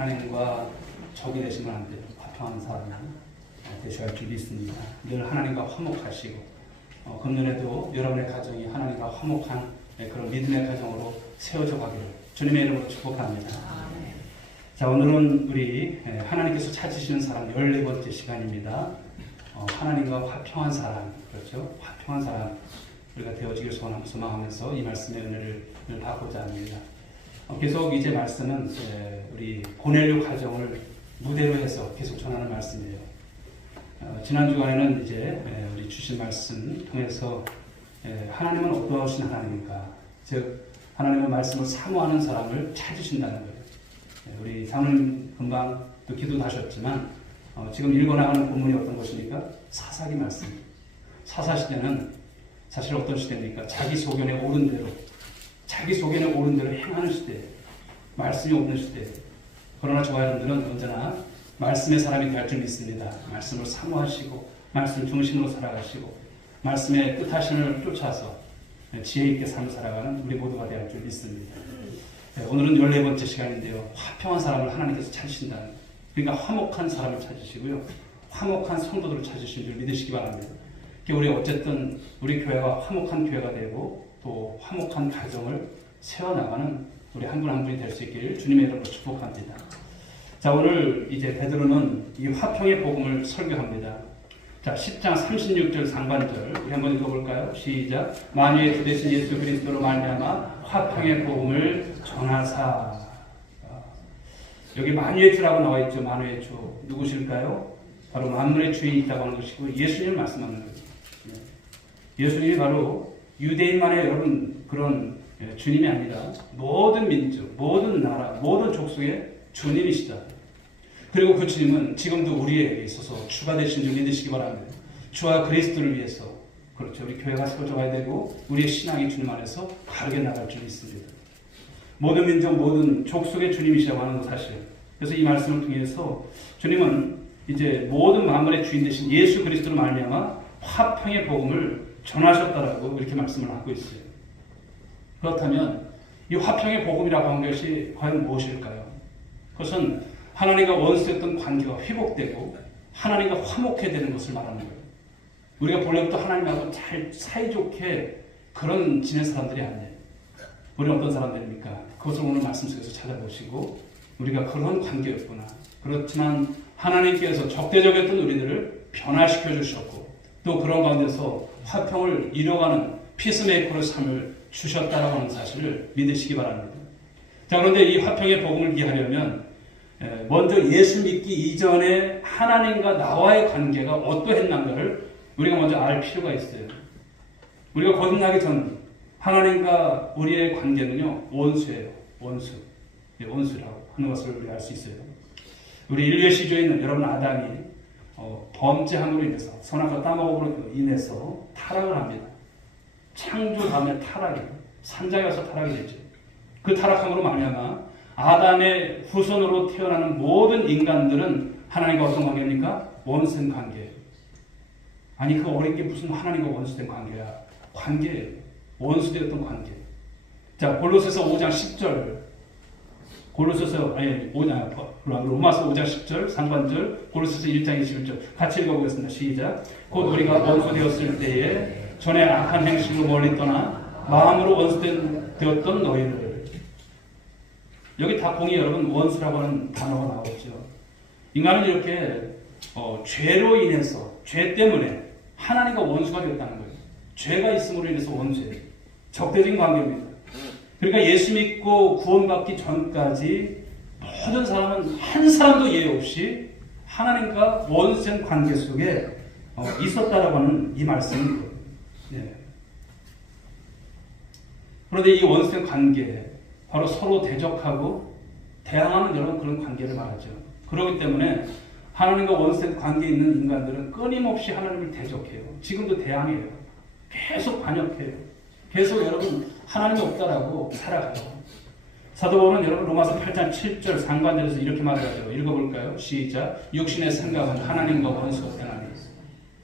하나님과 적이 되시면 안 돼요. 화평한 사람 되셔야 할 줄 믿습니다. 늘 하나님과 화목하시고 금년에도 여러분의 가정이 하나님과 화목한 그런 믿음의 가정으로 세워져 가기를 주님의 이름으로 축복합니다. 자, 오늘은 우리 하나님께서 찾으시는 사람 14번째 시간입니다. 하나님과 화평한 사람, 그렇죠? 화평한 사람 우리가 되어지길 소망하면서 이 말씀의 은혜를 받고자 합니다. 계속 이제 말씀은 우리 고넬료 가정을 무대로 해서 계속 전하는 말씀이에요. 지난 주간에는 이제 우리 주신 말씀 통해서 하나님은 어떠하신 하나님입니까? 즉 하나님의 말씀을 사모하는 사람을 찾으신다는 거예요. 우리 사모님 금방 또 기도도 하셨지만 지금 읽어나가는 본문이 어떤 것입니까? 사사기 말씀. 사사시대는 사실 어떤 시대입니까? 자기 소견에 옳은 대로 행하는 시대, 말씀이 없는 시대. 그러나 저와 여러분들은 언제나 말씀의 사람이 될 줄 믿습니다. 말씀을 사모하시고 말씀 중심으로 살아가시고 말씀의 뜻하심을 쫓아서 지혜 있게 삶을 살아가는 우리 모두가 될 줄 믿습니다. 오늘은 14번째 시간인데요. 화평한 사람을 하나님께서 찾으신다는 거예요. 그러니까 화목한 사람을 찾으시고요. 화목한 성도들을 찾으신 줄 믿으시기 바랍니다. 우리 어쨌든 우리 교회가 화목한 교회가 되고 또 화목한 가정을 세워나가는 우리 한 분 한 분이 될 수 있기를 주님의 이름으로 축복합니다. 자, 오늘 이제 베드로는 이 화평의 복음을 설교합니다. 자, 10장 36절 상반절 우리 한번 읽어볼까요? 시작. 만유의 주 되신 예수 그리스도로 말미암아 화평의 복음을 전하사. 여기 만유의 주라고 나와 있죠. 만유의 주 누구실까요? 바로 만물의 주에 있다고 하는 것이고 예수님을 말씀하는 거죠. 예수님이 바로 유대인만의 여러분 그런 주님이 아니라 모든 민족, 모든 나라, 모든 족속의 주님이시다. 그리고 그 주님은 지금도 우리에게 있어서 주가 되신 줄 믿으시기 바랍니다. 주와 그리스도를 위해서 그렇죠. 우리 교회가 세워져 가야 되고 우리의 신앙이 주님 안에서 바르게 나갈 줄 믿습니다. 모든 민족, 모든 족속의 주님이시라고 하는 것 사실. 그래서 이 말씀을 통해서 주님은 이제 모든 만물의 주인 되신 예수 그리스도로 말미암아 화평의 복음을 전하셨다라고 이렇게 말씀을 하고 있어요. 그렇다면 이 화평의 복음이라고 하는 것이 과연 무엇일까요? 그것은 하나님과 원수했던 관계가 회복되고 하나님과 화목해야 되는 것을 말하는 거예요. 우리가 본래부터 하나님하고 잘 사이좋게 그런 지낸 사람들이 아니에요. 우리는 어떤 사람들입니까? 그것을 오늘 말씀 속에서 찾아보시고 우리가 그런 관계였구나. 그렇지만 하나님께서 적대적이었던 우리들을 변화시켜 주셨고 또 그런 가운데서 화평을 이뤄가는 피스메이커의 삶을 주셨다라고 하는 사실을 믿으시기 바랍니다. 자, 그런데 이 화평의 복음을 이해하려면 먼저 예수 믿기 이전에 하나님과 나와의 관계가 어떠했는가를 우리가 먼저 알 필요가 있어요. 우리가 거듭나기 전 하나님과 우리의 관계는요 원수예요. 원수라고 하는 것을 우리가 알 수 있어요. 우리 인류의 시조에 있는 여러분 아담이 범죄함으로 인해서 선악과 따먹음으로 인해서 타락을 합니다. 창조 다음에 타락이에요. 산장에 와서 타락이 되죠. 그 타락함으로 말미암아 아담의 후손으로 태어나는 모든 인간들은 하나님과 어떤 관계입니까? 원수된 관계예요. 아니 그 어린 게 무슨 하나님과 원수된 관계야. 관계예요. 원수되었던 관계. 자, 골로새서 5장 10절 로마서 5장 10절 상반절 고린도서 1장 21절 같이 읽어보겠습니다. 시작. 곧 우리가 원수 되었을 때에 전에 악한 행실로 멀리 떠나 마음으로 원수 되었던 너희를. 여기 다 공이 여러분 원수라고 하는 단어가 나오죠. 인간은 이렇게 죄로 인해서 죄 때문에 하나님과 원수가 되었다는 거예요. 죄가 있음으로 인해서 원수예요. 적대적인 관계입니다. 그러니까 예수 믿고 구원받기 전까지 모든 사람은 한 사람도 예외 없이 하나님과 원수된 관계 속에 있었다라고 하는 이 말씀입니다. 네. 그런데 이 원수된 관계 바로 서로 대적하고 대항하는 여러 그런 관계를 말하죠. 그렇기 때문에 하나님과 원수된 관계에 있는 인간들은 끊임없이 하나님을 대적해요. 지금도 대항해요. 계속 반역해요. 계속 여러분 하나님이 없다라고 살아가요. 사도 바울은 여러분 로마서 8장 7절 상반절에서 이렇게 말하죠. 읽어볼까요? 시작. 육신의 생각은 하나님과 원수가 되나니.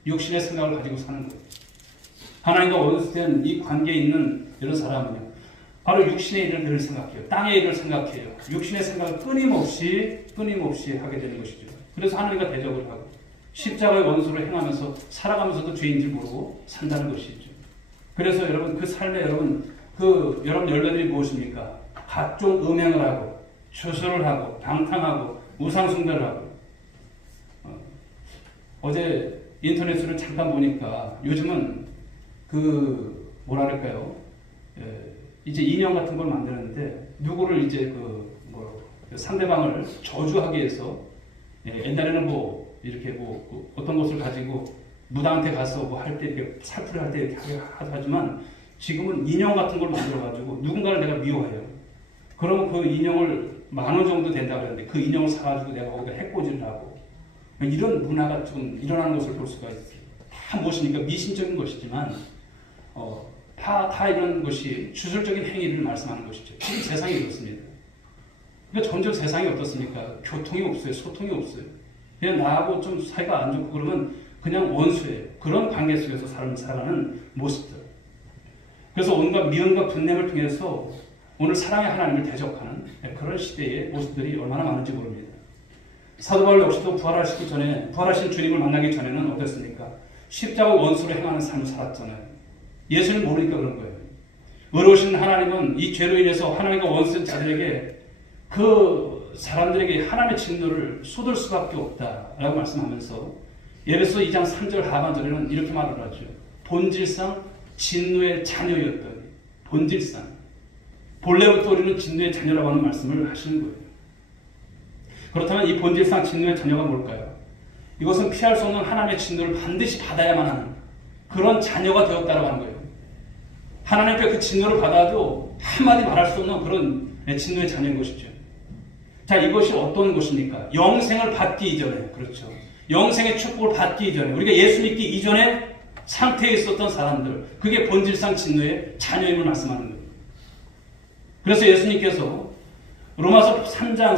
육신의 생각을 가지고 사는 거예요. 하나님과 원수된 이 관계에 있는 이런 사람은요. 바로 육신의 일을 늘 생각해요. 땅의 일을 생각해요. 육신의 생각을 끊임없이 하게 되는 것이죠. 그래서 하나님과 대적을 하고 십자가의 원수를 행하면서 살아가면서도 죄인지 모르고 산다는 것이죠. 그래서 여러분 그 삶에 여러분 열매들이 무엇입니까? 각종 음행을 하고 주술을 하고 방탕하고 우상숭배를 하고 어제 인터넷으로 잠깐 보니까 요즘은 이제 인형 같은 걸 만드는데 누구를 이제 상대방을 저주하기 위해서 옛날에는 이렇게 어떤 것을 가지고 무당한테 가서 할 때 이렇게 살풀이 할 때 이렇게 하지만 지금은 인형 같은 걸 만들어 가지고 누군가를 내가 미워해요. 그러면 그 인형을 10,000원 정도 된다고 하는데 그 인형을 사가지고 내가 거기다 해코지를 하고 이런 문화가 좀 일어나는 것을 볼 수가 있어요. 다 무엇이니까 미신적인 것이지만 다 이런 것이 주술적인 행위를 말씀하는 것이죠. 지금 세상이 그렇습니다. 그러니까 점점 세상이 어떻습니까? 교통이 없어요. 소통이 없어요. 그냥 나하고 좀 사이가 안 좋고 그러면 그냥 원수예요. 그런 관계 속에서 살아가는 모습들. 그래서 온갖 미움과 분냄을 통해서 오늘 사랑의 하나님을 대적하는 그런 시대의 모습들이 얼마나 많은지 모릅니다. 사도 바울 역시도 부활하신 주님을 만나기 전에는 어땠습니까? 십자가 원수로 행하는 삶을 살았잖아요. 예수를 모르니까 그런 거예요. 의로우신 하나님은 이 죄로 인해서 하나님과 원수된 자들에게 그 사람들에게 하나님의 진노를 쏟을 수밖에 없다라고 말씀하면서 에베소 2장 3절 하반절에는 이렇게 말을 하죠. 본질상 진노의 자녀였더니 본질상 본래부터 우리는 진노의 자녀라고 하는 말씀을 하시는 거예요. 그렇다면 이 본질상 진노의 자녀가 뭘까요? 이것은 피할 수 없는 하나님의 진노를 반드시 받아야만 하는 그런 자녀가 되었다라고 하는 거예요. 하나님께 그 진노를 받아도 한마디 말할 수 없는 그런 진노의 자녀인 것이죠. 자, 이것이 어떤 것입니까? 영생을 받기 이전에, 그렇죠. 영생의 축복을 받기 이전에, 우리가 예수 믿기 이전에 상태에 있었던 사람들, 그게 본질상 진노의 자녀임을 말씀하는 거예요. 그래서 예수님께서 요한복음 3장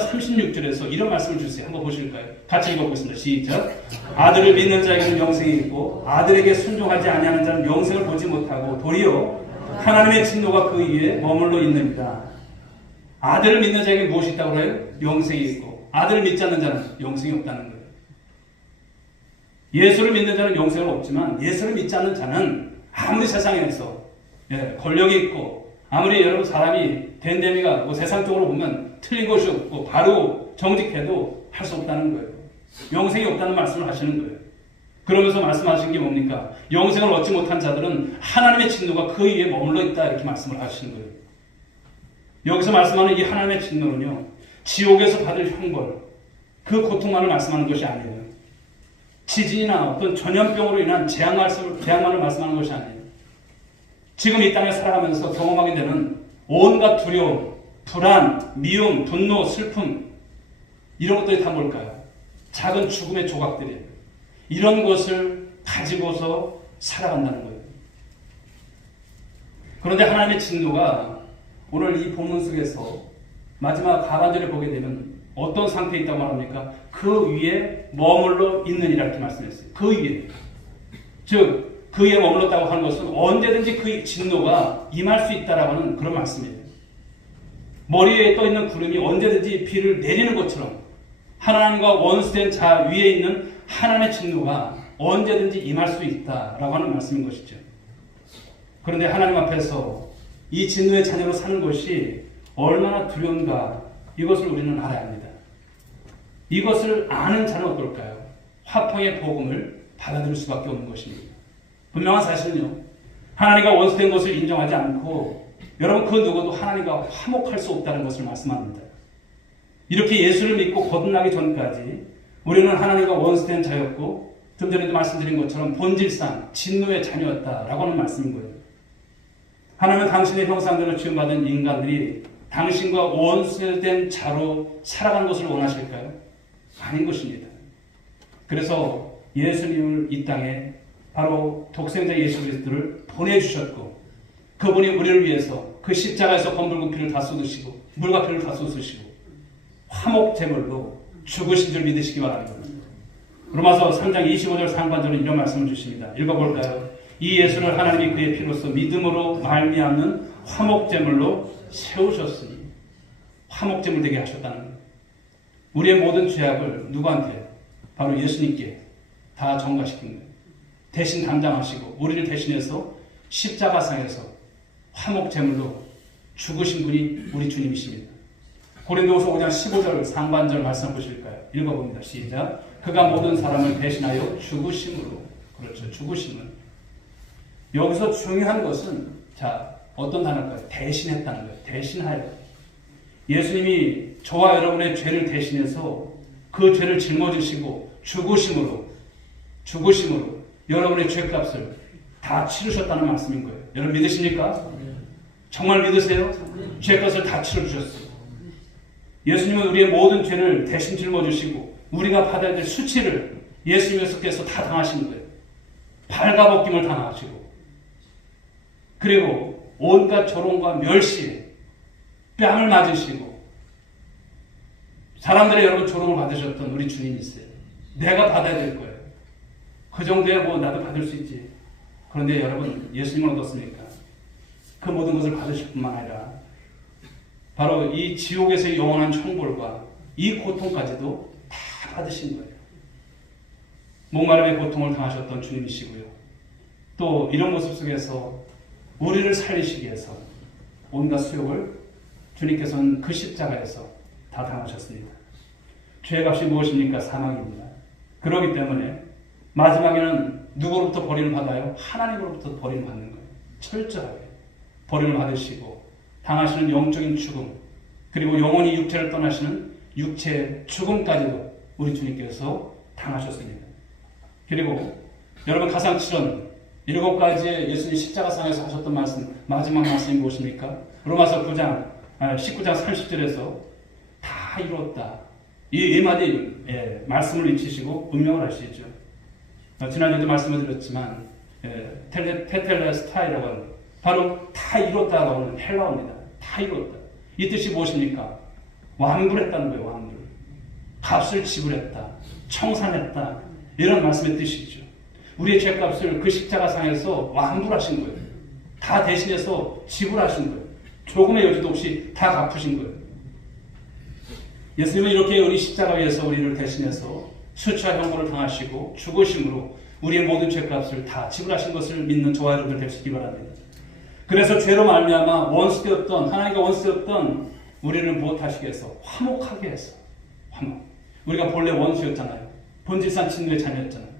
36절에서 이런 말씀을 주세요. 한번 보실까요? 같이 읽어보겠습니다. 시작. 아들을 믿는 자에게는 영생이 있고 아들에게 순종하지 아니하는 자는 영생을 보지 못하고 도리어 하나님의 진노가 그 위에 머물러 있느니라. 아들을 믿는 자에게 무엇이 있다고 해요? 영생이 있고 아들을 믿지 않는 자는 영생이 없다는 거예요. 예수를 믿는 자는 영생은 없지만 예수를 믿지 않는 자는 아무리 세상에서 권력이 있고 아무리 여러분 사람이 댄데미가 세상적으로 보면 틀린 것이 없고 바로 정직해도 할 수 없다는 거예요. 영생이 없다는 말씀을 하시는 거예요. 그러면서 말씀하신 게 뭡니까? 영생을 얻지 못한 자들은 하나님의 진노가 그 위에 머물러 있다 이렇게 말씀을 하시는 거예요. 여기서 말씀하는 이 하나님의 진노는요, 지옥에서 받을 형벌, 그 고통만을 말씀하는 것이 아니에요. 지진이나 어떤 전염병으로 인한 재앙만을 말씀하는 것이 아니에요. 지금 이 땅에 살아가면서 경험하게 되는 온갖 두려움, 불안, 미움, 분노, 슬픔, 이런 것들이 다 뭘까요? 작은 죽음의 조각들이에요. 이런 것을 가지고서 살아간다는 거예요. 그런데 하나님의 진노가 오늘 이 본문 속에서 마지막 하반절에 보게 되면 어떤 상태에 있다고 말합니까? 그 위에 머물러 있느니라 이렇게 말씀했어요. 그 위에. 즉 그 위에 머물렀다고 하는 것은 언제든지 그 진노가 임할 수 있다라고 하는 그런 말씀이에요. 머리에 떠 있는 구름이 언제든지 비를 내리는 것처럼 하나님과 원수된 자 위에 있는 하나님의 진노가 언제든지 임할 수 있다라고 하는 말씀인 것이죠. 그런데 하나님 앞에서 이 진노의 자녀로 사는 것이 얼마나 두려운가 이것을 우리는 알아야 합니다. 이것을 아는 자는 어떨까요? 화평의 복음을 받아들일 수밖에 없는 것입니다. 분명한 사실은요, 하나님과 원수된 것을 인정하지 않고 여러분 그 누구도 하나님과 화목할 수 없다는 것을 말씀합니다. 이렇게 예수를 믿고 거듭나기 전까지 우리는 하나님과 원수된 자였고 좀 전에도 말씀드린 것처럼 본질상 진노의 자녀였다라고 하는 말씀인 거예요. 하나님은 당신의 형상대로 지음받은 인간들이 당신과 원수된 자로 살아가는 것을 원하실까요? 아닌 것입니다. 그래서 예수님을 이 땅에 바로 독생자 예수 그리스도를 보내주셨고 그분이 우리를 위해서 그 십자가에서 검붉은 피를 다 쏟으시고 물과 피를 다 쏟으시고 화목 제물로 죽으신 줄 믿으시기 바랍니다. 로마서 3장 25절 상반절은 이런 말씀을 주십니다. 읽어볼까요? 이 예수를 하나님이 그의 피로써 믿음으로 말미암는 화목제물로 세우셨으니 화목제물 되게 하셨다는 거예요. 우리의 모든 죄악을 누구한테? 바로 예수님께 다 전가시킨 거예요. 대신 담당하시고 우리를 대신해서 십자가상에서 화목제물로 죽으신 분이 우리 주님이십니다. 고린도후서 5장 15절 상반절 말씀 보실까요? 읽어봅니다. 시작. 그가 모든 사람을 대신하여 죽으심으로. 그렇죠. 죽으심은. 여기서 중요한 것은 자 어떤 단어일까요? 대신했다는 거예요. 대신하여. 예수님이 저와 여러분의 죄를 대신해서 그 죄를 짊어지시고 죽으심으로 여러분의 죄값을 다 치르셨다는 말씀인 거예요. 여러분 믿으십니까? 정말 믿으세요? 죄값을 다 치러주셨어요. 예수님은 우리의 모든 죄를 대신 짊어지시고 우리가 받아야 될 수치를 예수님께서 다 당하신 거예요. 발가벗김을 당하시고 그리고 온갖 조롱과 멸시에 뺨을 맞으시고 사람들의 여러분 조롱을 받으셨던 우리 주님이 있어요. 내가 받아야 될 거예요. 그 정도야 뭐 나도 받을 수 있지. 그런데 여러분 예수님은 어떻습니까? 그 모든 것을 받으실 뿐만 아니라 바로 이 지옥에서의 영원한 형벌과 이 고통까지도 다 받으신 거예요. 목마름의 고통을 당하셨던 주님이시고요. 또 이런 모습 속에서 우리를 살리시기 위해서 온갖 수욕을 주님께서는 그 십자가에서 다 당하셨습니다. 죄값이 무엇입니까? 사망입니다. 그렇기 때문에 마지막에는 누구로부터 버림을 받아요? 하나님으로부터 버림을 받는 거예요. 철저하게 버림을 받으시고 당하시는 영적인 죽음 그리고 영원히 육체를 떠나시는 육체의 죽음까지도 우리 주님께서 당하셨습니다. 그리고 여러분 가상칠언 7가지의 예수님 십자가상에서 하셨던 말씀 마지막 말씀이 무엇입니까? 로마서 19장 30절에서 다 이루었다. 이 마디 말씀을 잊히시고 운명을 하시죠. 지난주에도 말씀을 드렸지만 테텔레스타이라고 하는 바로 다 이뤘다라고 하는 헬라어입니다. 다 이뤘다. 이 뜻이 무엇입니까? 완불했다는 거예요. 완불. 값을 지불했다. 청산했다. 이런 말씀의 뜻이죠. 우리의 죄값을 그 십자가상에서 완불하신 거예요. 다 대신해서 지불하신 거예요. 조금의 여지도 없이 다 갚으신 거예요. 예수님은 이렇게 우리 십자가 위에서 우리를 대신해서 수치와 형벌을 당하시고 죽으심으로 우리의 모든 죄값을 다 지불하신 것을 믿는 저와 여러분들 되시기 바랍니다. 그래서 죄로 말미암아 원수되었던 하나님과 원수되었던 우리를 무엇하시게 해서 화목하게 해서 화목. 우리가 본래 원수였잖아요. 본질상 진노의 자녀였잖아요.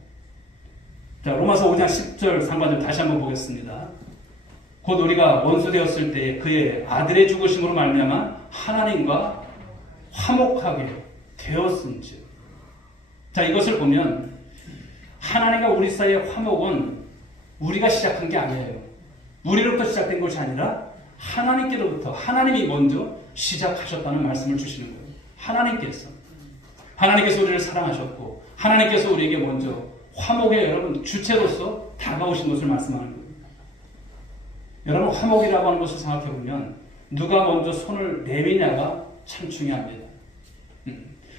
자, 로마서 5장 10절 상반절 다시 한번 보겠습니다. 곧 우리가 원수되었을 때 그의 아들의 죽으심으로 말미암아 하나님과 화목하게 되었은지. 자, 이것을 보면 하나님과 우리 사이의 화목은 우리가 시작한 게 아니에요. 우리로부터 시작된 것이 아니라 하나님께로부터 하나님이 먼저 시작하셨다는 말씀을 주시는 거예요. 하나님께서 우리를 사랑하셨고 하나님께서 우리에게 먼저 화목의 여러분 주체로서 다가오신 것을 말씀하는 거예요. 여러분 화목이라고 하는 것을 생각해 보면 누가 먼저 손을 내미냐가 참 중요합니다.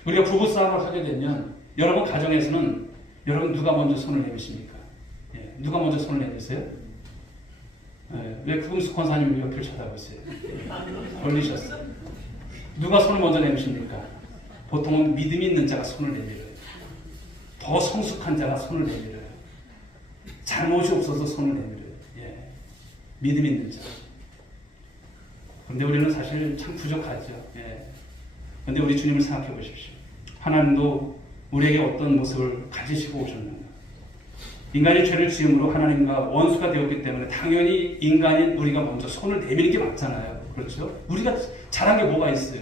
우리가 부부싸움을 하게 되면 여러분 가정에서는 여러분 누가 먼저 손을 내미십니까? 누가 먼저 손을 내미세요? 왜 구금수 권사님 옆을 쳐다보고 있어요? 걸리셨어요. 누가 손을 먼저 내미십니까? 보통은 믿음이 있는 자가 손을 내밀어요. 더 성숙한 자가 손을 내밀어요. 잘못이 없어서 손을 내밀어요. 믿음이 있는 자. 그런데 우리는 사실 참 부족하죠. 그런데 우리 주님을 생각해 보십시오. 하나님도 우리에게 어떤 모습을 가지시고 오셨는가. 인간이 죄를 지음으로 하나님과 원수가 되었기 때문에 당연히 인간인 우리가 먼저 손을 내미는 게 맞잖아요. 그렇죠? 우리가 잘한 게 뭐가 있어요.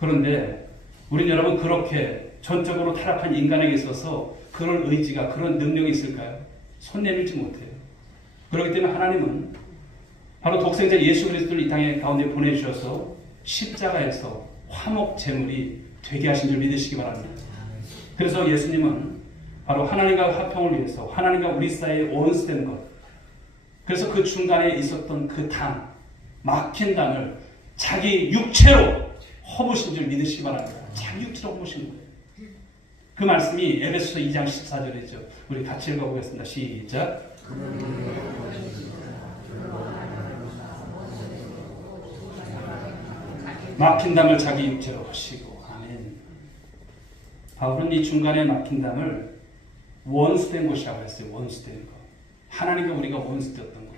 그런데 우린 여러분 그렇게 전적으로 타락한 인간에게 있어서 그런 의지가 그런 능력이 있을까요? 손 내밀지 못해요. 그렇기 때문에 하나님은 바로 독생자 예수 그리스도를 이 땅에 가운데 보내주셔서 십자가에서 화목 제물이 되게 하신 줄 믿으시기 바랍니다. 그래서 예수님은 바로 하나님과 화평을 위해서 하나님과 우리 사이에 원수된 것, 그래서 그 중간에 있었던 그 당, 막힌 당을 자기 육체로 허무신 줄 믿으시기 바랍니다. 자기 육체로 허무신 거예요. 그 말씀이 에베소서 2장 14절이죠. 우리 같이 읽어보겠습니다. 시작. 막힌 담을 자기 육체로 하시고. 아멘. 바울은 이 중간에 막힌 담을 원수된 것이라고 했어요. 원수된 것. 하나님과 우리가 원수되었던 것.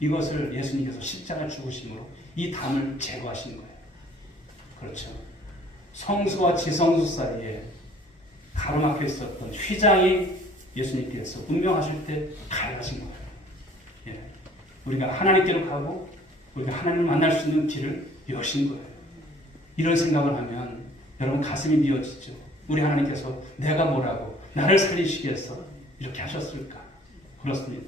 이것을 예수님께서 십자가 죽으심으로 이 담을 제거하신 거예요. 그렇죠. 성수와 지성수 사이에 가로막혀 있었던 휘장이 예수님께서 운명하실 때 갈라진 거예요. 예. 우리가 하나님께로 가고 우리가 하나님을 만날 수 있는 길을 여신 거예요. 이런 생각을 하면 여러분 가슴이 미어지죠. 우리 하나님께서 내가 뭐라고 나를 살리시기 위해서 이렇게 하셨을까? 그렇습니다.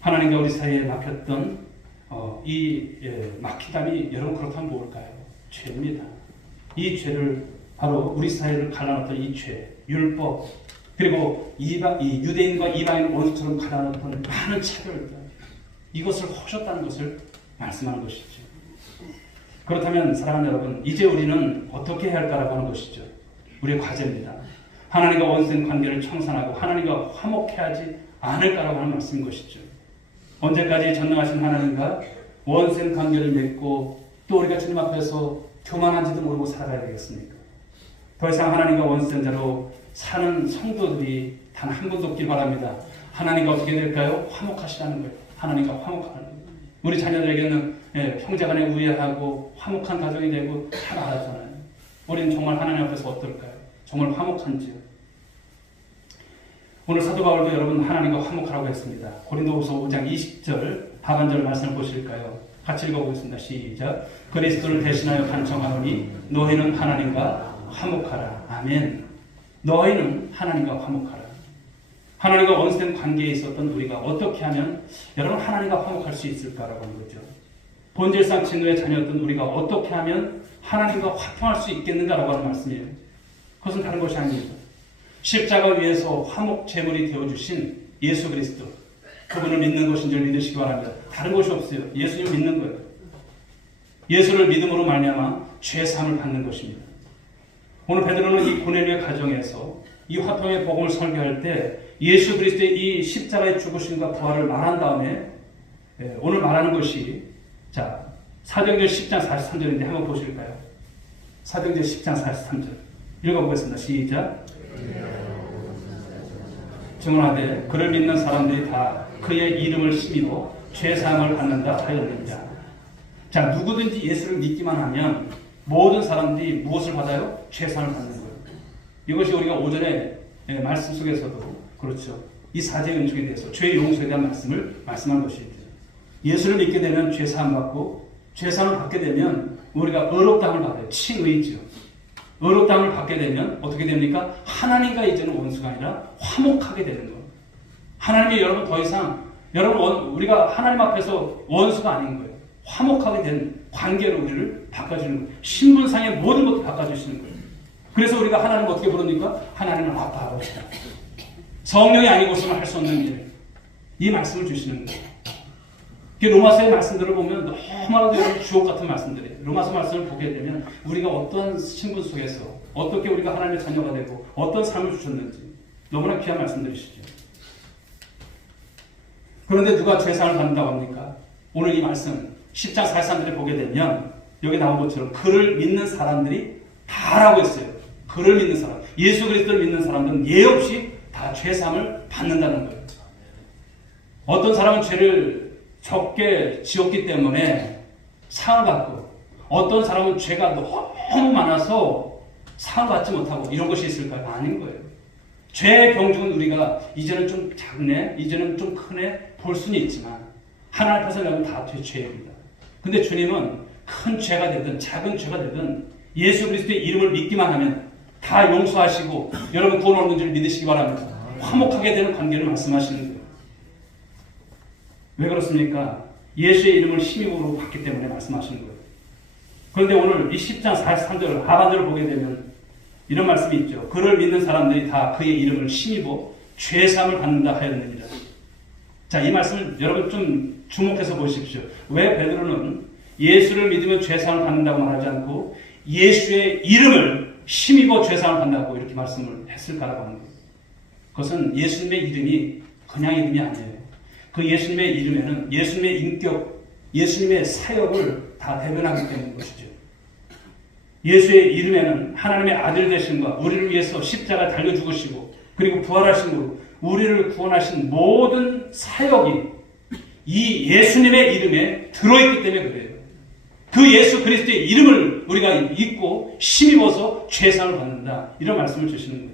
하나님과 우리 사이에 막혔던 막히담이 여러분 그렇다면 뭘까요? 죄입니다. 이 죄를 바로 우리 사이를 갈라놓던 이 죄, 율법, 그리고 이 유대인과 이방인 원수처럼 갈라놓던 많은 차별들, 이것을 허셨다는 것을 말씀하는 것이죠. 그렇다면 사랑하는 여러분, 이제 우리는 어떻게 해야 할까라고 하는 것이죠. 우리의 과제입니다. 하나님과 원수된 관계를 청산하고 하나님과 화목해야지 않을까라고 하는 말씀인 것이죠. 언제까지 전능하신 하나님과 원수된 관계를 맺고 또 우리가 주님 앞에서 교만한지도 모르고 살아가야 되겠습니까? 더 이상 하나님과 원수된 자로 사는 성도들이 단 한 분도 없길 바랍니다. 하나님과 어떻게 될까요? 화목하시라는 거예요. 하나님과 화목하는 거예요. 우리 자녀들에게는 형제간에 우애하고 화목한 가정이 되고 다 말하잖아요. 우리는 정말 하나님 앞에서 어떨까요? 정말 화목한지요? 오늘 사도 바울도 여러분 하나님과 화목하라고 했습니다. 고린도후서 5장 20절 하반절 말씀을 보실까요? 같이 읽어보겠습니다. 시작. 그리스도를 대신하여 간청하노니 너희는 하나님과 화목하라. 아멘. 너희는 하나님과 화목하라. 하나님과 원수된 관계에 있었던 우리가 어떻게 하면 여러분 하나님과 화목할 수 있을까라고 하는 거죠. 본질상 진노의 자녀였던 우리가 어떻게 하면 하나님과 화평할 수 있겠는가라고 하는 말씀이에요. 그것은 다른 것이 아닙니다. 십자가 위에서 화목 제물이 되어주신 예수 그리스도, 그분을 믿는 것인 줄 믿으시기 바랍니다. 다른 것이 없어요. 예수님을 믿는 거예요. 예수를 믿음으로 말미암아 죄 사함을 받는 것입니다. 오늘 베드로는 이 고넬료의 가정에서 이 화평의 복음을 설교할 때 예수 그리스도의 이 십자가의 죽으심과 부활을 말한 다음에 오늘 말하는 것이 사도행전 10장 43절인데 한번 보실까요? 사도행전 10장 43절 읽어보겠습니다. 시작. 증언하되 그를 믿는 사람들이 다 그의 이름을 힘입어 죄사함을 받는다 하였느니라. 자, 누구든지 예수를 믿기만 하면 모든 사람들이 무엇을 받아요? 죄사함을 받는 거예요. 이것이 우리가 오전에 말씀 속에서도 그렇죠. 이 사제 은총에 대해서 죄 용서에 대한 말씀을 말씀한 것이죠. 예수를 믿게 되면 죄사함 받고 죄사함을 받게 되면 우리가 의롭다함을 받아요. 칭의죠. 의롭다함을 받게 되면 어떻게 됩니까? 하나님과 이제는 원수가 아니라 화목하게 되는 거예요. 하나님이 여러분 더 이상 우리가 하나님 앞에서 원수가 아닌 거예요. 화목하게 된 관계로 우리를 바꿔주는 거예요. 신분상의 모든 것도 바꿔주시는 거예요. 그래서 우리가 하나님 어떻게 부릅니까? 하나님을 아빠 아버지다. 성령이 아니고서는 할 수 없는 일. 이 말씀을 주시는 거예요. 로마서의 말씀들을 보면 너무나도 주옥 같은 말씀들이에요. 로마서 말씀을 보게 되면 우리가 어떤 신분 속에서 어떻게 우리가 하나님의 자녀가 되고 어떤 삶을 주셨는지 너무나 귀한 말씀들이시죠. 그런데 누가 죄사함을 받는다고 합니까? 오늘 이 말씀 10장 43절에 보게 되면 여기 나온 것처럼 그를 믿는 사람들이 다라고 했어요. 그를 믿는 사람, 예수 그리스도를 믿는 사람들은 예 없이 다 죄사함을 받는다는 거예요. 어떤 사람은 죄를 적게 지었기 때문에 상을 받고 어떤 사람은 죄가 너무 많아서 상을 받지 못하고 이런 것이 있을까요? 아닌 거예요. 죄의 경중은 우리가 이제는 좀 작네, 이제는 좀 크네 볼 수는 있지만 하나님 앞에서 여러분 다 죄입니다. 근데 주님은 큰 죄가 되든 작은 죄가 되든 예수 그리스도의 이름을 믿기만 하면 다 용서하시고 여러분 구원 얻는 줄 믿으시기 바랍니다. 화목하게 되는 관계를 말씀하시는 거예요. 왜 그렇습니까? 예수의 이름을 힘입으로 받기 때문에 말씀하시는 거예요. 그런데 오늘 이 10장 43절 하반절을 보게 되면 이런 말씀이 있죠. 그를 믿는 사람들이 다 그의 이름을 힘입어 죄사함을 받는다 하였느니라. 자, 이 말씀을 여러분 좀 주목해서 보십시오. 왜 베드로는 예수를 믿으면 죄사함을 받는다고 말하지 않고 예수의 이름을 힘입어 죄사함을 받는다고 이렇게 말씀을 했을까라고 하는 거예요. 그것은 예수님의 이름이 그냥 이름이 아니에요. 그 예수님의 이름에는 예수님의 인격, 예수님의 사역을 다 대변하기 때문인 것이죠. 예수의 이름에는 하나님의 아들 되심과 우리를 위해서 십자가 달려 죽으시고 그리고 부활하심으로 우리를 구원하신 모든 사역이 이 예수님의 이름에 들어있기 때문에 그래요. 그 예수 그리스도의 이름을 우리가 잊고 힘입어서 죄상을 받는다. 이런 말씀을 주시는 거예요.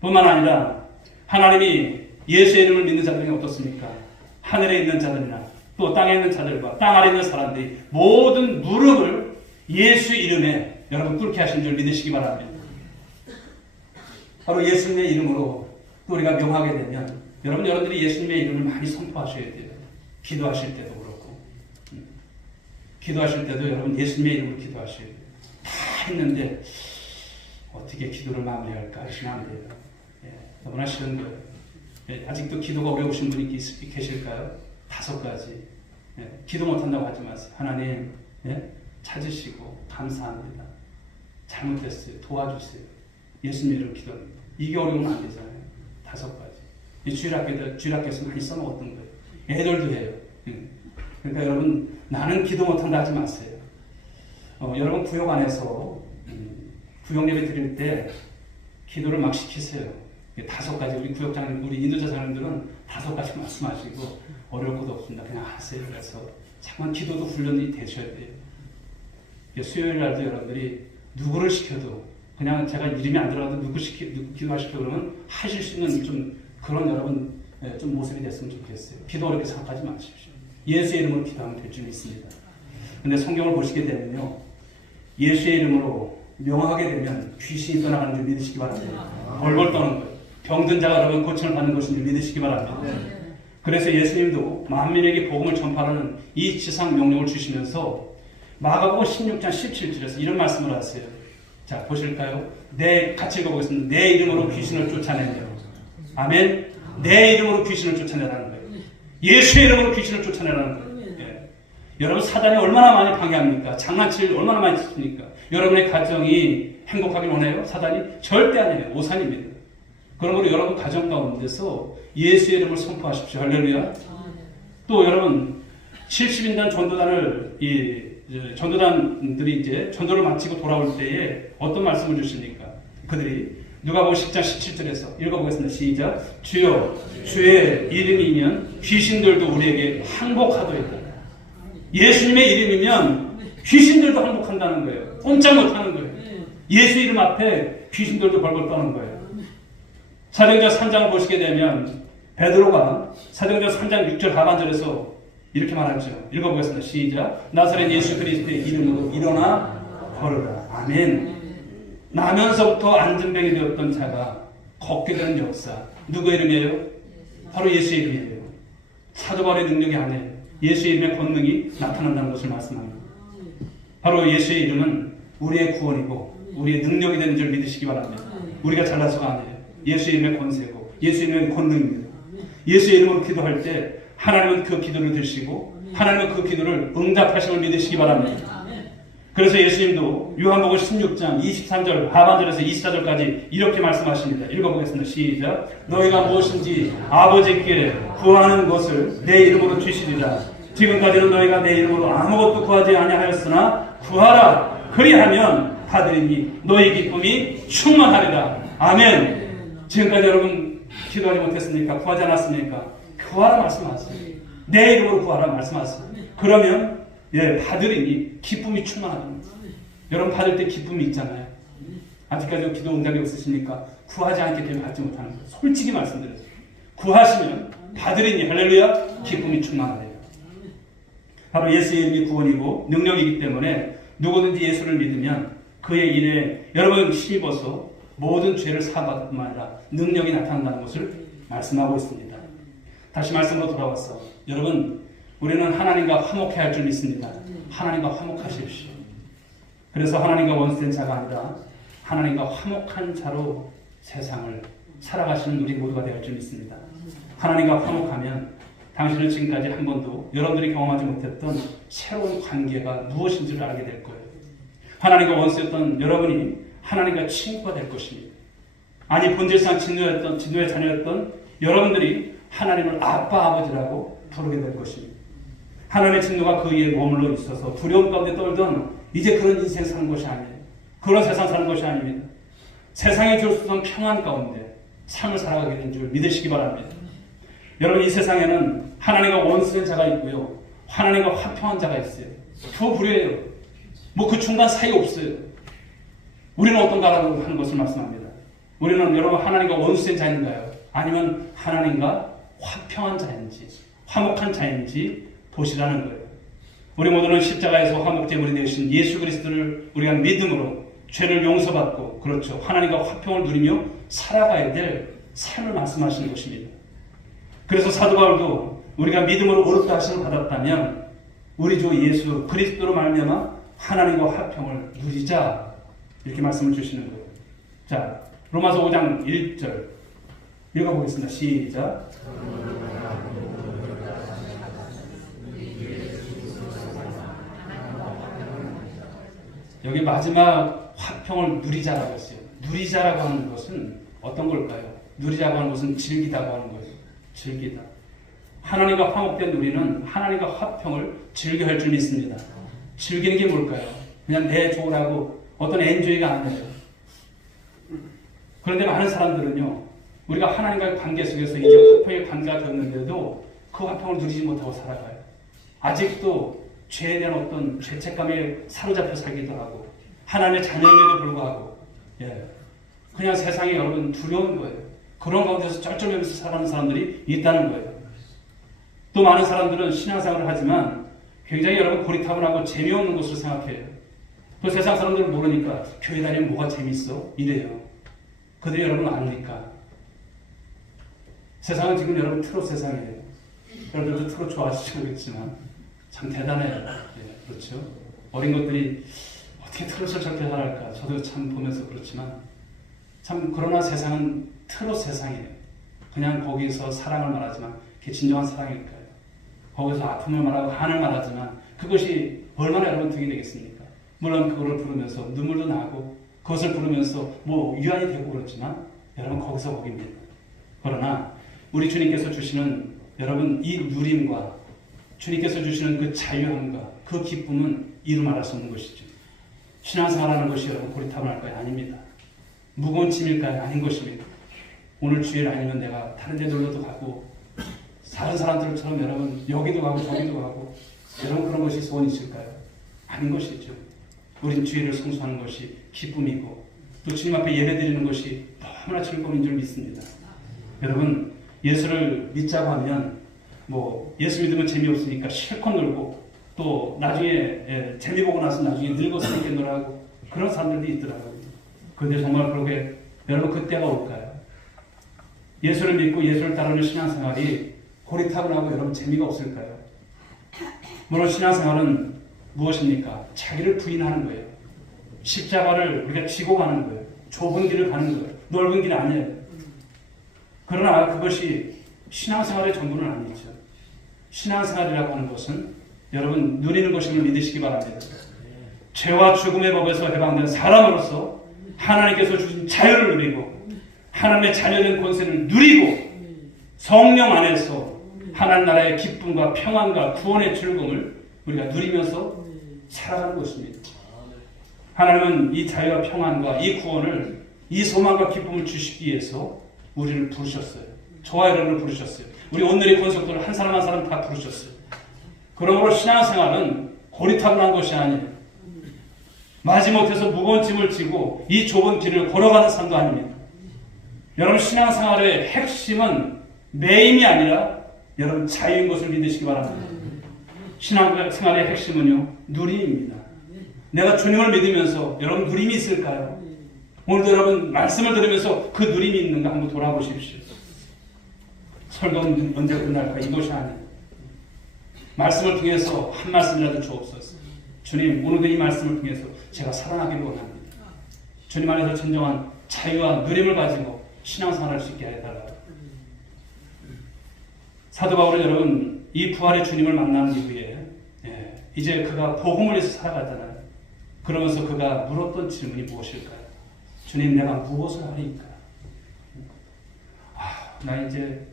뿐만 아니라 하나님이 예수의 이름을 믿는 자들이 어떻습니까? 하늘에 있는 자들이나 또 땅에 있는 자들과 땅 아래 있는 사람들이 모든 무릎을 예수 이름에 여러분 꿇게 하신 줄 믿으시기 바랍니다. 바로 예수님의 이름으로 또 우리가 명하게 되면 여러분들이 예수님의 이름을 많이 선포하셔야 돼요. 기도하실 때도 그렇고 기도하실 때도 여러분 예수님의 이름으로 기도하셔야 돼요. 다 했는데 어떻게 기도를 마무리할까 하시면 안 돼요. 너무나 싫은 거예요. 아직도 기도가 어려우신 분이 계실까요? 5가지. 기도 못한다고 하지 마세요. 하나님 찾으시고 감사합니다. 잘못했어요. 도와주세요. 예수님 이름으로 기도합니다. 이게 어려우면 안 되잖아요. 5가지. 주일학교에서 많이 써먹었던 거예요. 애들도 해요. 그러니까 여러분 나는 기도 못한다 하지 마세요. 여러분 구역 안에서 구역 예배 드릴 때 기도를 막 시키세요. 5가지 우리 구역장님, 우리 인도자 사람들은 5가지 말씀하시고 어려울 것도 없습니다. 그냥 하세요. 그래서 잠깐 기도도 훈련이 되셔야 돼요. 수요일 날도 여러분들이 누구를 시켜도 그냥 제가 이름이 안 들어가도 누구 기도하시켜 그러면 하실 수 있는 좀 그런 여러분 좀 모습이 됐으면 좋겠어요. 기도 어렵게 생각하지 마십시오. 예수의 이름으로 기도하면 될 줄 믿습니다. 근데 성경을 보시게 되면요, 예수의 이름으로 명하게 되면 귀신이 떠나가는 줄 믿으시기 바랍니다. 벌벌 떠는 거예요. 병든 자가 여러분 고침을 받는 것인 줄 믿으시기 바랍니다. 그래서 예수님도 만민에게 복음을 전파하는 이 지상 명령을 주시면서 마가복음 16장 17절에서 이런 말씀을 하세요. 자, 보실까요? 같이 읽어보겠습니다. 내 이름으로 귀신을 쫓아내며. 아멘. 내 이름으로 귀신을 쫓아내라는 거예요. 예수의 이름으로 귀신을 쫓아내라는 거예요. 여러분 사단이 얼마나 많이 방해합니까? 장난치를 얼마나 많이 칩니까? 여러분의 가정이 행복하길 원해요? 사단이? 절대 아니에요. 오산입니다. 그러므로 여러분 가정 가운데서 예수의 이름을 선포하십시오. 할렐루야. 또 여러분 70인단 전도단을 전도단들이 이제 전도를 마치고 돌아올 때에 어떤 말씀을 주십니까? 그들이 누가복음 10장 17절에서 읽어보겠습니다. 시작. 주여 주의 이름이면 귀신들도 우리에게 항복하도이다. 예수님의 이름이면 귀신들도 항복한다는 거예요. 꼼짝 못하는 거예요. 예수 이름 앞에 귀신들도 벌벌 떠는 거예요. 사도행전 3장을 보시게 되면 베드로가 사도행전 3장 6절 하반절에서 이렇게 말하죠. 읽어보겠습니다. 시작. 나사렛 예수 그리스도의 이름으로 일어나 걸으라. 아멘. 나면서부터 안전병이 되었던 자가 걷게 되는 역사. 누구의 이름이에요? 바로 예수의 이름이에요. 사도 바울의 능력이 아니에요. 예수의 이름의 권능이 나타난다는 것을 말씀합니다. 바로 예수의 이름은 우리의 구원이고 우리의 능력이 되는 줄 믿으시기 바랍니다. 우리가 잘나서가 아니에요. 예수의 이름의 권세고 예수의 이름의 권능입니다. 예수의 이름으로 기도할 때 하나님은 그 기도를 들으시고 하나님은 그 기도를 응답하심을 믿으시기 바랍니다. 그래서 예수님도 요한복음 16장 23절 하반절에서 24절까지 이렇게 말씀하십니다. 읽어보겠습니다. 시작. 너희가 무엇인지 아버지께 구하는 것을 내 이름으로 주시리라. 지금까지는 너희가 내 이름으로 아무것도 구하지 아니하였으나 구하라. 그리하면 받으리니 너희 기쁨이 충만하리라. 아멘. 지금까지 여러분 기도하지 못했습니까? 구하지 않았습니까? 구하라 말씀하세요. 내 이름으로 구하라 말씀하세요. 그러면 받으리니 기쁨이 충만하답니다. 여러분 받을 때 기쁨이 있잖아요. 아직까지 기도 응답이 없으십니까? 구하지 않기 때문에 받지 못하는 거예요. 솔직히 말씀드려요. 구하시면 받으리니 할렐루야 기쁨이 충만하대요. 바로 예수의 이름이 구원이고 능력이기 때문에 누구든지 예수를 믿으면 그의 일에 여러분 힘입어서 모든 죄를 사함받을 뿐만 아니라 능력이 나타난다는 것을 말씀하고 있습니다. 다시 말씀으로 돌아와서 여러분 우리는 하나님과 화목해야 할 줄 믿습니다. 하나님과 화목하십시오. 그래서 하나님과 원수된 자가 아니라 하나님과 화목한 자로 세상을 살아가시는 우리 모두가 되어야 할 줄 믿습니다. 하나님과 화목하면 당신은 지금까지 한 번도 여러분들이 경험하지 못했던 새로운 관계가 무엇인지를 알게 될 거예요. 하나님과 원수였던 여러분이 하나님과 친구가 될 것입니다. 아니 본질상 진노의 자녀였던 여러분들이 하나님을 아빠 아버지라고 부르게 될 것입니다. 하나님의 진노가 그 위에 머물러 있어서 두려움 가운데 떨던 이제 그런 인생 사는 것이 아니에요. 그런 세상 사는 것이 아닙니다. 세상에 줄 수 없는 평안 가운데 삶을 살아가게 된 줄 믿으시기 바랍니다. 여러분, 이 세상에는 하나님과 원수된 자가 있고요, 하나님과 화평한 자가 있어요. 두 부류예요. 뭐 그 중간 사이 없어요. 우리는 어떤가라고 하는 것을 말씀합니다. 우리는 여러분 하나님과 원수된 자인가요? 아니면 하나님과 화평한 자인지, 화목한 자인지 보시라는 거예요. 우리 모두는 십자가에서 화목제물이 되신 예수 그리스도를 우리가 믿음으로 죄를 용서받고, 그렇죠, 하나님과 화평을 누리며 살아가야 될 삶을 말씀하시는 것입니다. 그래서 사도 바울도 우리가 믿음으로 의롭다 하심을 받았다면 우리 주 예수 그리스도로 말미암아 하나님과 화평을 누리자, 이렇게 말씀을 주시는 거예요. 자, 로마서 5장 1절 읽어보겠습니다. 시작. 여기 마지막 화평을 누리자라고 했어요. 누리자라고 하는 것은 어떤 걸까요? 누리자고 하는 것은 즐기다고 하는 거예요. 즐기다. 하나님과 화목된 우리는 하나님과 화평을 즐겨 할 줄 믿습니다. 즐기는 게 뭘까요? 그냥 내 좋으라고 어떤 엔조이가 아니에요. 그런데 많은 사람들은요, 우리가 하나님과의 관계 속에서 이제 화평의 관계가 되었는데도 그 화평을 누리지 못하고 살아가요. 아직도 죄에 대한 어떤 죄책감에 사로잡혀 살기도 하고, 하나님의 자녀임에도 불구하고, 그냥 세상에 여러분 두려운 거예요. 그런 가운데서 쩔쩔매면서 살아가는 사람들이 있다는 거예요. 또 많은 사람들은 신앙생활을 하지만 굉장히 여러분 고리타분하고 재미없는 것으로 생각해요. 또 세상 사람들은 모르니까 교회 다니면 뭐가 재밌어? 이래요. 그들이 여러분 아닙니까? 세상은 지금 여러분 트롯 세상이에요. 여러분들도 트롯 좋아하시죠? 그렇지만 참 대단해요. 그렇죠? 어린 것들이 어떻게 트롯을 저렇게 잘할까? 저도 참 보면서 그렇지만 참, 그러나 세상은 트롯 세상이에요. 그냥 거기서 사랑을 말하지만 그게 진정한 사랑일까요? 거기서 아픔을 말하고 한을 말하지만 그것이 얼마나 여러분 득이 되겠습니까? 물론 그거를 부르면서 눈물도 나고 그것을 부르면서 뭐 유한이 되고 그렇지만 여러분 거기서 거기입니다. 그러나 우리 주님께서 주시는 여러분 이 누림과 주님께서 주시는 그 자유함과 그 기쁨은 이루 말할 수 없는 것이죠. 신앙생활하는 것이 여러분 고리타분할까요? 아닙니다. 무거운 짐일까요? 아닌 것입니다. 오늘 주일 아니면 내가 다른 데 놀러도 가고 다른 사람들처럼 여러분 여기도 가고 저기도 가고 여러분 그런 것이 소원이실까요? 아닌 것이죠. 우린 주일을 성수하는 것이 기쁨이고 또 주님 앞에 예배드리는 것이 너무나 즐거움인 줄 믿습니다. 여러분 예수를 믿자고 하면 뭐 예수 믿으면 재미없으니까 실컷 놀고 또 나중에 재미 보고 나서 나중에 늙어서 있게 놀아고 그런 사람들도 있더라고요. 그런데 정말 그렇게 여러분 그때가 올까요? 예수를 믿고 예수를 따르는 신앙생활이 고리타분하고 여러분 재미가 없을까요? 물론 신앙생활은 무엇입니까? 자기를 부인하는 거예요. 십자가를 우리가 지고 가는 거예요. 좁은 길을 가는 거예요. 넓은 길이 아니에요. 그러나 그것이 신앙생활의 전부는 아니죠. 신앙생활이라고 하는 것은 여러분 누리는 것임을 믿으시기 바랍니다. 죄와 죽음의 법에서 해방된 사람으로서 하나님께서 주신 자유를 누리고 하나님의 자녀된 권세를 누리고 성령 안에서 하나님 나라의 기쁨과 평안과 구원의 즐거움을 우리가 누리면서 살아가는 것입니다. 하나님은 이 자유와 평안과 이 구원을 이 소망과 기쁨을 주시기 위해서 우리를 부르셨어요. 저와 여러분을 부르셨어요. 우리 오늘의 권속들을 한 사람 한 사람 다 부르셨어요. 그러므로 신앙생활은 고리타분한 것이 아니에요. 마지못해서 무거운 짐을 지고 이 좁은 길을 걸어가는 삶도 아닙니다. 여러분 신앙생활의 핵심은 매임이 아니라 여러분 자유인 것을 믿으시기 바랍니다. 신앙생활의 핵심은요 누림입니다. 내가 주님을 믿으면서 여러분 누림이 있을까요? 오늘도 여러분 말씀을 들으면서 그 누림이 있는가 한번 돌아보십시오. 설교는 언제 끝날까? 이것이 아니에요. 말씀을 통해서 한 말씀이라도 주옵소서. 주님 오늘도 이 말씀을 통해서 제가 살아나기를 원합니다. 주님 안에서 진정한 자유와 누림을 가지고 신앙생활할 수 있게 해달라고. 사도 바울은 여러분 이 부활의 주님을 만난 이후에 이제 그가 복음을 위해서 살아가잖아요. 그러면서 그가 물었던 질문이 무엇일까요? 주님 내가 무엇을 하리까? 나 이제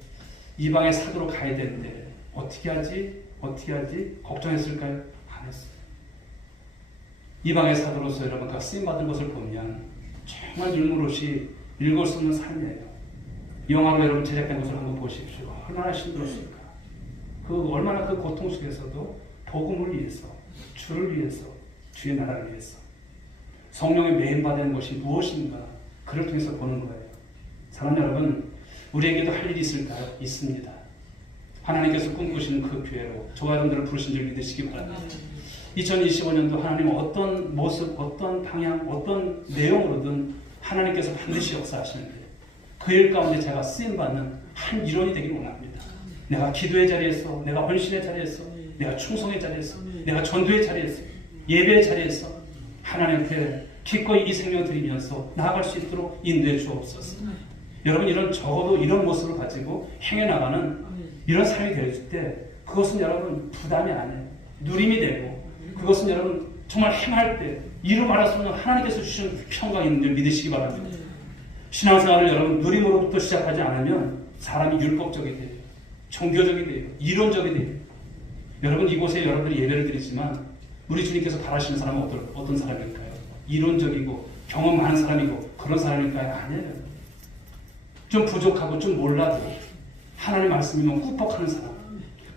이방의 사도로 가야 되는데 어떻게 하지? 걱정했을까요? 안 했어요. 이방의 사도로서 여러분 그 쓰임받은 것을 보면 정말 율무릇이 읽을 수 없는 삶이에요. 영화로 여러분 제작된 것을 한번 보십시오. 얼마나 힘들었을까. 얼마나 그 고통 속에서도 복음을 위해서, 주를 위해서, 주의 나라를 위해서 성령의 매임받은 것이 무엇인가 그를 통해서 보는 거예요. 사랑하는 여러분, 우리에게도 할 일이 있을까요? 있습니다. 하나님께서 꿈꾸시는 그 교회로 저와 여러분들을 부르신 줄 믿으시기 바랍니다. 2025년도 하나님은 어떤 모습, 어떤 방향, 어떤 내용으로든 하나님께서 반드시 역사하시는데 그 일 가운데 제가 쓰임받는 한 일원이 되기를 원합니다. 내가 기도의 자리에서, 내가 헌신의 자리에서, 내가 충성의 자리에서, 내가 전도의 자리에서, 예배의 자리에서 하나님 앞에 기꺼이 이 생명을 드리면서 나아갈 수 있도록 인도해 주옵소서. 여러분, 적어도 이런 모습을 가지고 행해나가는 이런 삶이 될 때 그것은 여러분 부담이 아니에요. 누림이 되고 그것은 여러분 정말 행할 때 이루 말할 수 없는 하나님께서 주시는 평강이 있는 줄 믿으시기 바랍니다. 신앙생활을 여러분 누림으로부터 시작하지 않으면 사람이 율법적이 돼요. 종교적이 돼요. 이론적이 돼요. 여러분 이곳에 여러분들이 예배를 드리지만 우리 주님께서 바라시는 사람은 어떤 사람일까요? 이론적이고 경험 많은 사람이고 그런 사람일까요? 아니에요. 좀 부족하고 좀 몰라도 하나님의 말씀이면 꾹뻑하는 사람,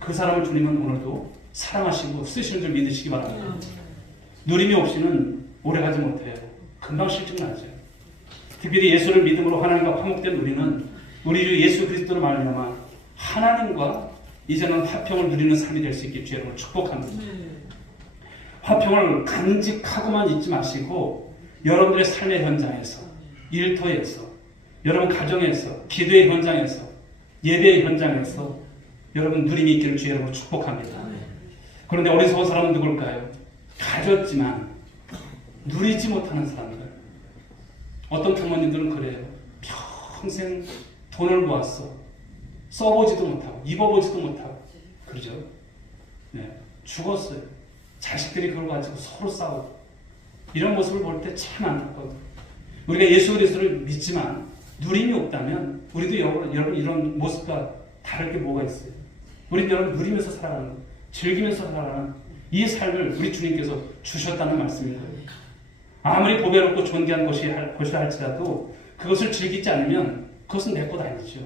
그 사람을 주님은 오늘도 사랑하시고 쓰시는 줄 믿으시기 바랍니다. 누림이 없이는 오래가지 못해요. 금방 실증나죠. 특별히 예수를 믿음으로 하나님과 화목된 우리는 우리 주 예수 그리스도로 말미암아 하나님과 이제는 화평을 누리는 삶이 될 수 있게 주여로 축복합니다. 화평을 간직하고만 있지 마시고 여러분들의 삶의 현장에서, 일터에서, 여러분 가정에서, 기도의 현장에서, 예배의 현장에서 여러분 누림이 있기를 주의 이름으로 축복합니다. 그런데 어리석은 사람은 누굴까요? 가졌지만 누리지 못하는 사람들. 어떤 부모님들은 그래요. 평생 돈을 모았어. 써보지도 못하고 입어보지도 못하고 그러죠. 네, 죽었어요. 자식들이 그걸 가지고 서로 싸우고 이런 모습을 볼 때 참 안타까워요. 우리가 예수 그리스도를 믿지만 누림이 없다면 우리도 여러분 이런 모습과 다를 게 뭐가 있어요? 우리는 여러분 누리면서 살아가는 거, 즐기면서 살아가는 이 삶을 우리 주님께서 주셨다는 말씀입니다. 아무리 보배롭고 존귀한 것이 할지라도 그것을 즐기지 않으면 그것은 내 것 아니죠.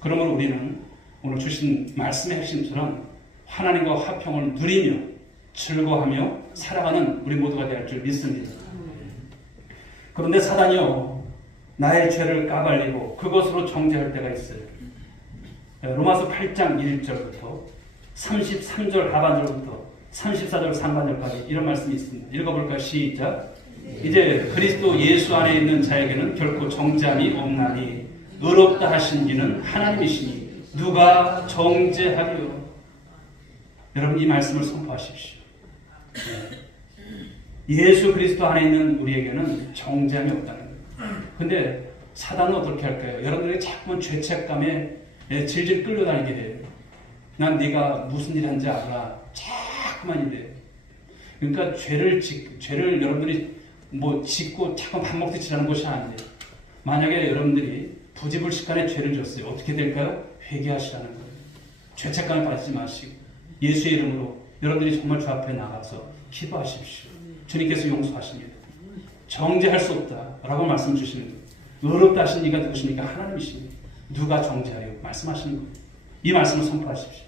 그러므로 우리는 오늘 주신 말씀의 핵심처럼 하나님과 화평을 누리며 즐거워하며 살아가는 우리 모두가 될 줄 믿습니다. 그런데 사단이요, 나의 죄를 까발리고 그것으로 정죄할 때가 있어요. 로마서 8장 1절부터 33절 하반절부터 34절 상반절까지 이런 말씀이 있습니다. 읽어볼까요? 시작. 이제 그리스도 예수 안에 있는 자에게는 결코 정죄함이 없나니 의롭다 하신 이는 하나님이시니 누가 정죄하리요. 여러분 이 말씀을 선포하십시오. 예수 그리스도 안에 있는 우리에게는 정죄함이 없다는 거예요. 근데 사단은 어떻게 할까요? 여러분들이 자꾸만 죄책감에 질질 끌려다니게 돼요. 난 네가 무슨 일 한지 알아. 자꾸만 이래요. 그러니까 죄를 여러분들이 짓고 자꾸 밥 먹듯이 하는 것이 아니에요. 만약에 여러분들이 부지불식간에 죄를 졌어요. 어떻게 될까요? 회개하시라는 거예요. 죄책감에 빠지지 마시고 예수의 이름으로 여러분들이 정말 주 앞에 나가서 기도하십시오. 주님께서 용서하십니다. 정죄할 수 없다라고 말씀 주시는 거예요. 의롭다 하신 이가 누구십니까? 하나님이십니다. 누가 정죄하여 말씀하시는 거예요. 이 말씀을 선포하십시오.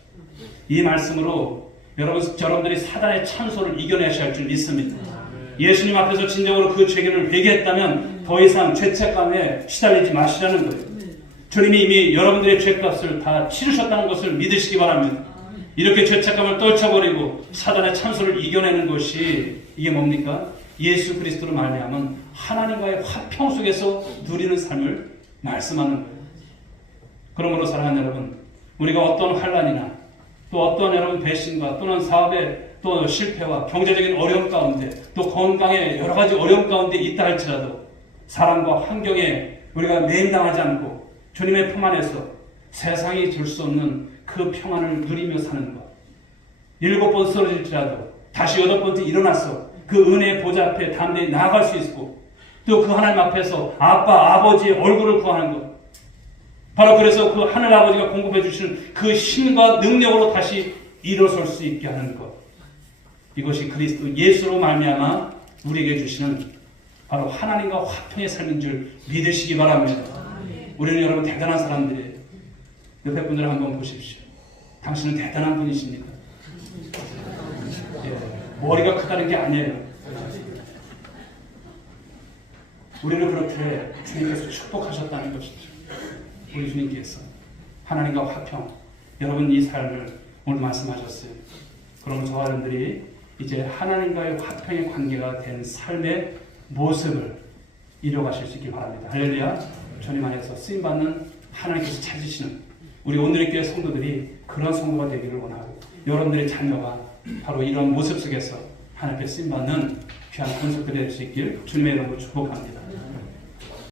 이 말씀으로 여러분들이 사단의 참소를 이겨내셔야 할 줄 믿습니다. 예수님 앞에서 진정으로 그 죄를 회개했다면 더 이상 죄책감에 시달리지 마시라는 거예요. 주님이 이미 여러분들의 죄값을 다 치르셨다는 것을 믿으시기 바랍니다. 이렇게 죄책감을 떨쳐버리고 사단의 참소를 이겨내는 것이 이게 뭡니까? 예수 그리스도로 말미암은 하나님과의 화평 속에서 누리는 삶을 말씀하는 거예요. 그러므로 사랑하는 여러분, 우리가 어떤 환난이나 또 어떤 여러분 배신과 또는 사업의 또 실패와 경제적인 어려움 가운데 또 건강의 여러 가지 어려움 가운데 있다 할지라도 사람과 환경에 우리가 매임당하지 않고 주님의 품 안에서 세상이 줄 수 없는 그 평안을 누리며 사는 것. 7번 쓰러질지라도 다시 8번째 일어나서 그 은혜의 보좌 앞에 담대히 나아갈 수 있고 또 그 하나님 앞에서 아빠, 아버지의 얼굴을 구하는 것. 바로 그래서 그 하늘 아버지가 공급해 주시는 그 힘과 능력으로 다시 일어설 수 있게 하는 것. 이것이 그리스도 예수로 말미암아 우리에게 주시는 바로 하나님과 화평의 삶인 줄 믿으시기 바랍니다. 우리는 여러분 대단한 사람들이에요. 옆에 분들 한번 보십시오. 당신은 대단한 분이십니다. 예, 머리가 크다는 게 아니에요. 우리를 그렇게 주님께서 축복하셨다는 것이죠. 우리 주님께서 하나님과 화평, 여러분 이 삶을 오늘 말씀하셨어요. 그럼 저와 여러분들이 이제 하나님과의 화평의 관계가 된 삶의 모습을 이뤄가실 수 있길 바랍니다. 할렐루야. 주님 안에서 쓰임받는 하나님께서 찾으시는 우리 오늘의 교회 성도들이 그런 성도가 되기를 원하고, 여러분들의 자녀가 바로 이런 모습 속에서 하나님께 쓰임받는 귀한 권속들이 될 수 있길 주님의 이름으로 축복합니다.